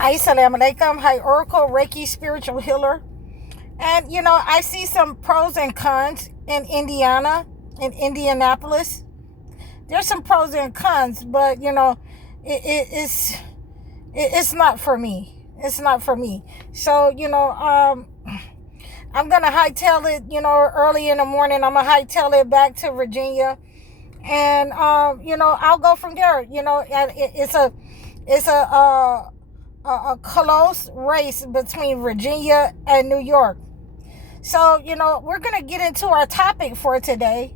Assalamu alaikum. Hi, Oracle, Reiki, spiritual healer. And, I see some pros and cons in Indianapolis. There's some pros and cons, but, it's not for me. It's not for me. So, I'm going to hightail it, early in the morning. I'm going to hightail it back to Virginia. And, I'll go from there. It's a close race between Virginia and New York. So, we're going to get into our topic for today.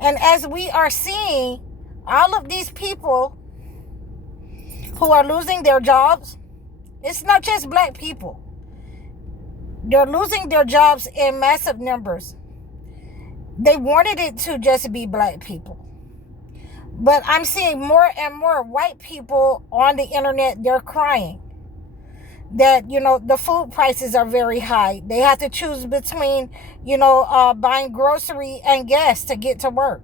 And as we are seeing all of these people who are losing their jobs, it's not just black people. They're losing their jobs in massive numbers. They wanted it to just be black people. But I'm seeing more and more white people on the internet, they're crying that, the food prices are very high. They have to choose between, buying grocery and gas to get to work.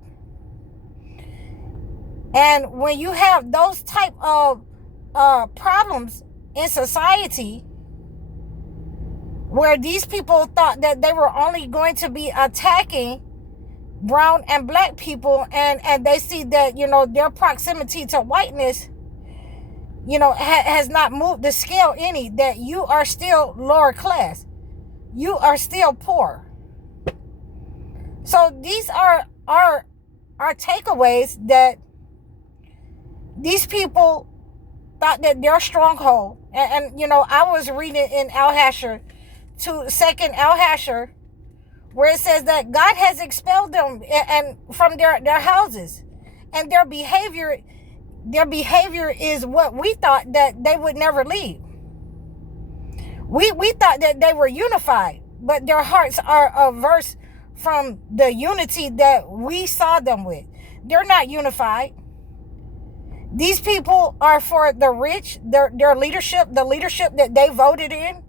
And when you have those type of problems in society, where these people thought that they were only going to be attacking brown and black people, and they see that, their proximity to whiteness, has not moved the scale any, that you are still lower class. You are still poor. So these are our takeaways, that these people thought that their stronghold, and I was reading in Al-Hashr, second Al-Hashr, where it says that God has expelled them and from their houses, and their behavior is what we thought that they would never leave. We thought that they were unified, but their hearts are averse from the unity that we saw them with. They're not unified. These people are for the rich. Their leadership, the leadership that they voted in,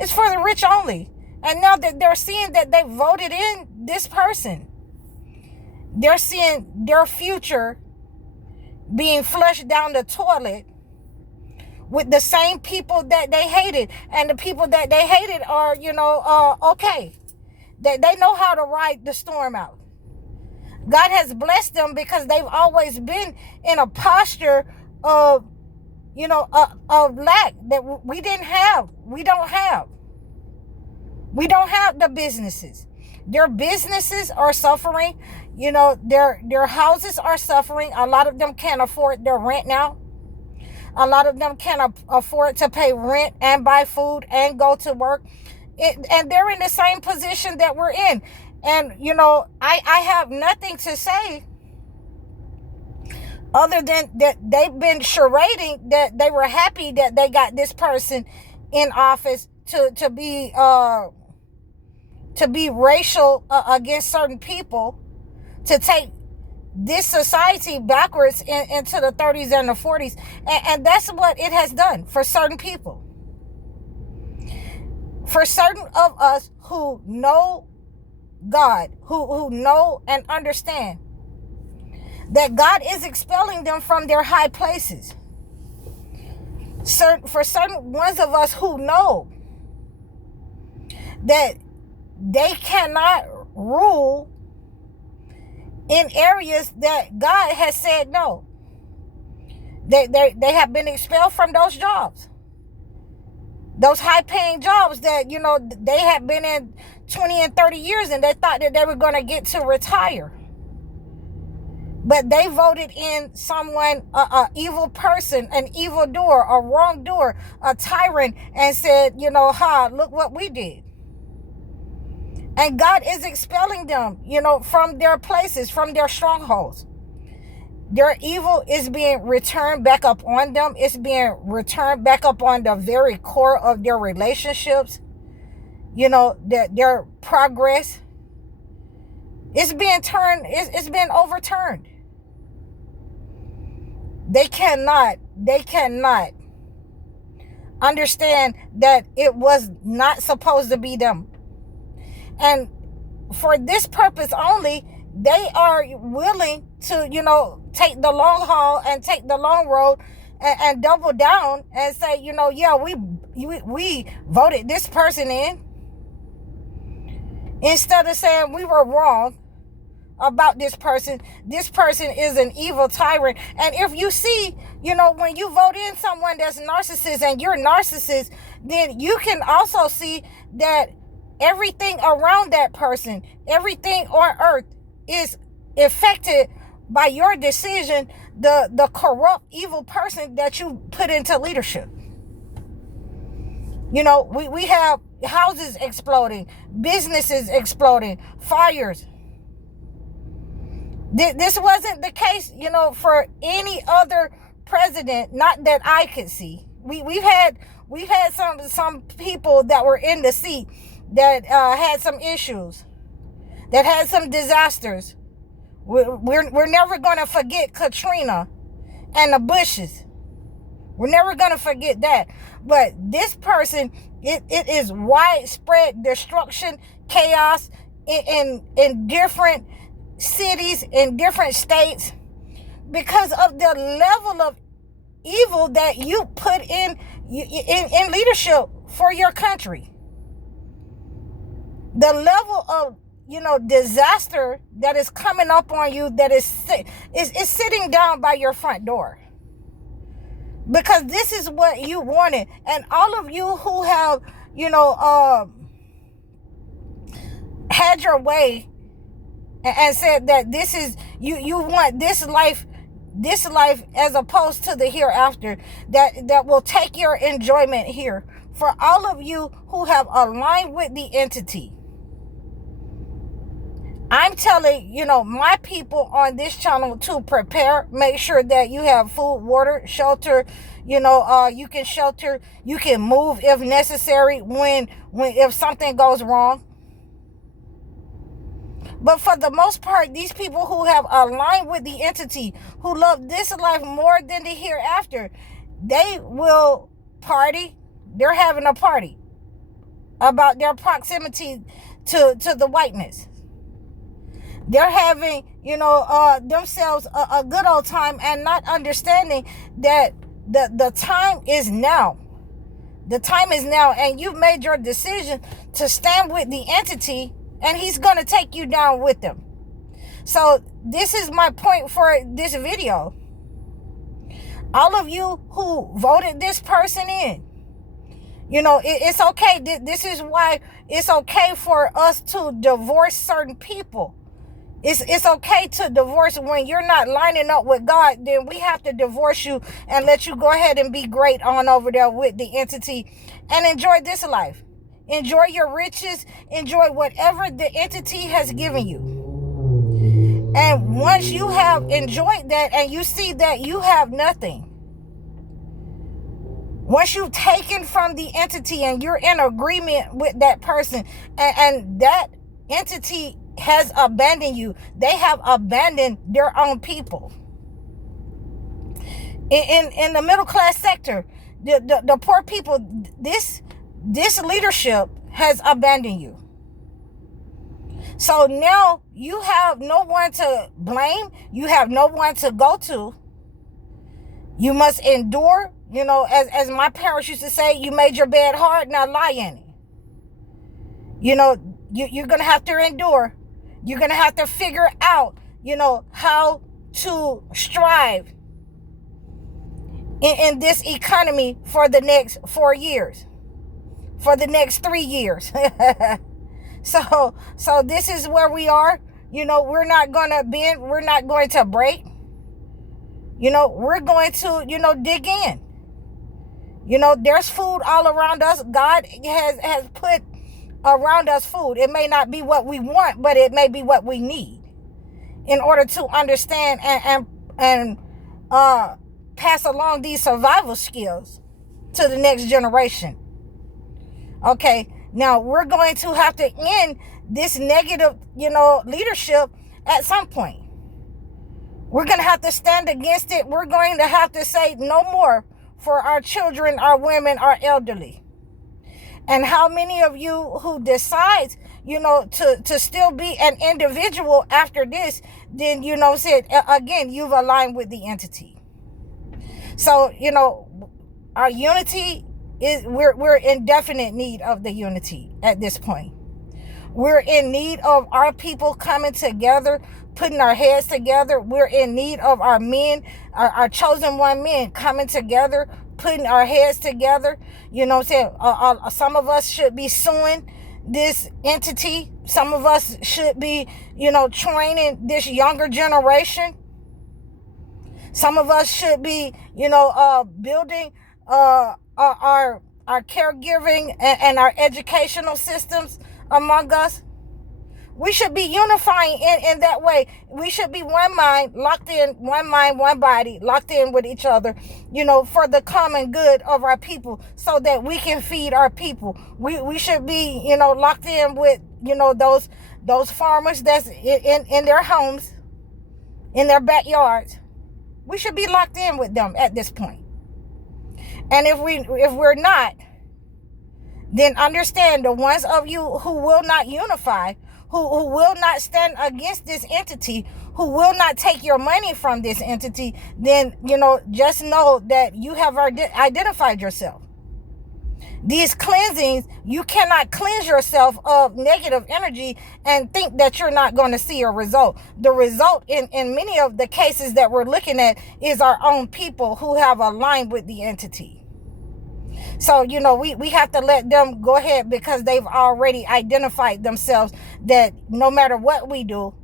is for the rich only. And now that they're seeing that they voted in this person, they're seeing their future being flushed down the toilet with the same people that they hated. And the people that they hated are, okay. They know how to ride the storm out. God has blessed them because they've always been in a posture of, of lack that we didn't have. We don't have. We don't have the businesses. Their businesses are suffering. Their houses are suffering. A lot of them can't afford their rent now. A lot of them can't afford to pay rent and buy food and go to work. And they're in the same position that we're in. And, I have nothing to say other than that they've been charading that they were happy that they got this person in office to be racial against certain people, to take this society backwards into the 30s and the 40s. And that's what it has done for certain people. For certain of us who know God, who know and understand that God is expelling them from their high places. For certain ones of us who know that they cannot rule in areas that God has said no. They have been expelled from those jobs. Those high-paying jobs that, they have been in 20 and 30 years, and they thought that they were going to get to retire. But they voted in someone, an evil person, an evildoer, a wrongdoer, a tyrant, and said, look what we did. And God is expelling them, from their places, from their strongholds. Their evil is being returned back up on them. It's being returned back up on the very core of their relationships. Their progress. It's being been overturned. They cannot understand that it was not supposed to be them. And for this purpose only, they are willing to, take the long haul and take the long road and double down and say, yeah, we voted this person in, instead of saying we were wrong about this person. This person is an evil tyrant. And if you see, when you vote in someone that's narcissist and you're narcissist, then you can also see that everything around that person, everything on earth is affected by your decision, the corrupt, evil person that you put into leadership. We have houses exploding, businesses exploding, fires. This wasn't the case, for any other president, not that I could see. We've had some people that were in the seat that had some issues, that had some disasters. We're never going to forget Katrina and the Bushes. We're never going to forget that. But this person, it is widespread destruction, chaos in different cities, in different states, because of the level of evil that you put in leadership for your country. The level of disaster that is coming up on you, that is sitting down by your front door, because this is what you wanted. And all of you who have had your way and said that this is you want this life as opposed to the hereafter, that will take your enjoyment here. For all of you who have aligned with the entity, I'm telling my people on this channel to prepare. Make sure that you have food, water, shelter. You can shelter. You can move if necessary if something goes wrong. But for the most part, these people who have aligned with the entity, who love this life more than the hereafter, they will party. They're having a party about their proximity to the whiteness. They're having, themselves a good old time, and not understanding that the time is now. The time is now, and you've made your decision to stand with the entity, and he's going to take you down with them. So this is my point for this video. All of you who voted this person in, it's okay. This is why it's okay for us to divorce certain people. It's okay to divorce when you're not lining up with God. Then we have to divorce you and let you go ahead and be great on over there with the entity and enjoy this life. Enjoy your riches. Enjoy whatever the entity has given you. And once you have enjoyed that and you see that you have nothing, once you've taken from the entity and you're in agreement with that person, and that entity has abandoned you, they have abandoned their own people. In the middle class sector, the poor people, this leadership has abandoned you. So now you have no one to blame. You have no one to go to. You must endure. As my parents used to say, you made your bed hard, now lie in it. You're going to have to endure. You're going to have to figure out, how to strive in this economy for the next 4 years, for the next 3 years. So this is where we are. We're not going to bend. We're not going to break. We're going to, dig in. There's food all around us. God has put around us food. It may not be what we want, but it may be what we need in order to understand and pass along these survival skills to the next generation. Okay, now we're going to have to end this negative, leadership at some point. We're going to have to stand against it. We're going to have to say no more for our children, our women, our elderly. And how many of you who decides, to still be an individual after this, then, said, again, you've aligned with the entity. So, our unity is, we're in definite need of the unity at this point. We're in need of our people coming together, putting our heads together. We're in need of our men, our chosen one men coming together, putting our heads together. You know what I'm saying? Some of us should be suing this entity. Some of us should be, training this younger generation. Some of us should be, building our caregiving and our educational systems among us. We should be unifying in that way. We should be one mind, locked in, one mind, one body, locked in with each other, for the common good of our people, so that we can feed our people. We should be, locked in with, those farmers that's in their homes, in their backyards. We should be locked in with them at this point. And if we're not, then understand, the ones of you who will not unify, who will not stand against this entity, who will not take your money from this entity, then, just know that you have identified yourself. These cleansings, you cannot cleanse yourself of negative energy and think that you're not going to see a result. The result in many of the cases that we're looking at is our own people who have aligned with the entity. So, we have to let them go ahead, because they've already identified themselves that no matter what we do,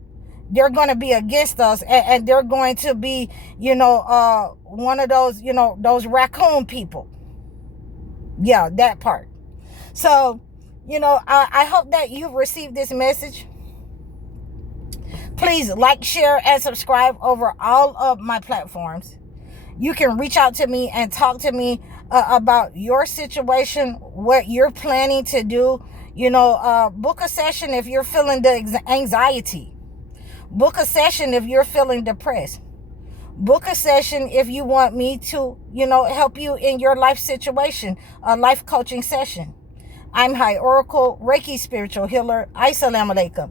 they're going to be against us, and they're going to be, one of those, those raccoon people. Yeah, that part. So, I hope that you've received this message. Please like, share, and subscribe over all of my platforms. You can reach out to me and talk to me about your situation, what you're planning to do. Book a session if you're feeling the anxiety. Book a session if you're feeling depressed. Book a session if you want me to, help you in your life situation, a life coaching session. I'm High Oracle, Reiki spiritual healer. Assalamu alaikum.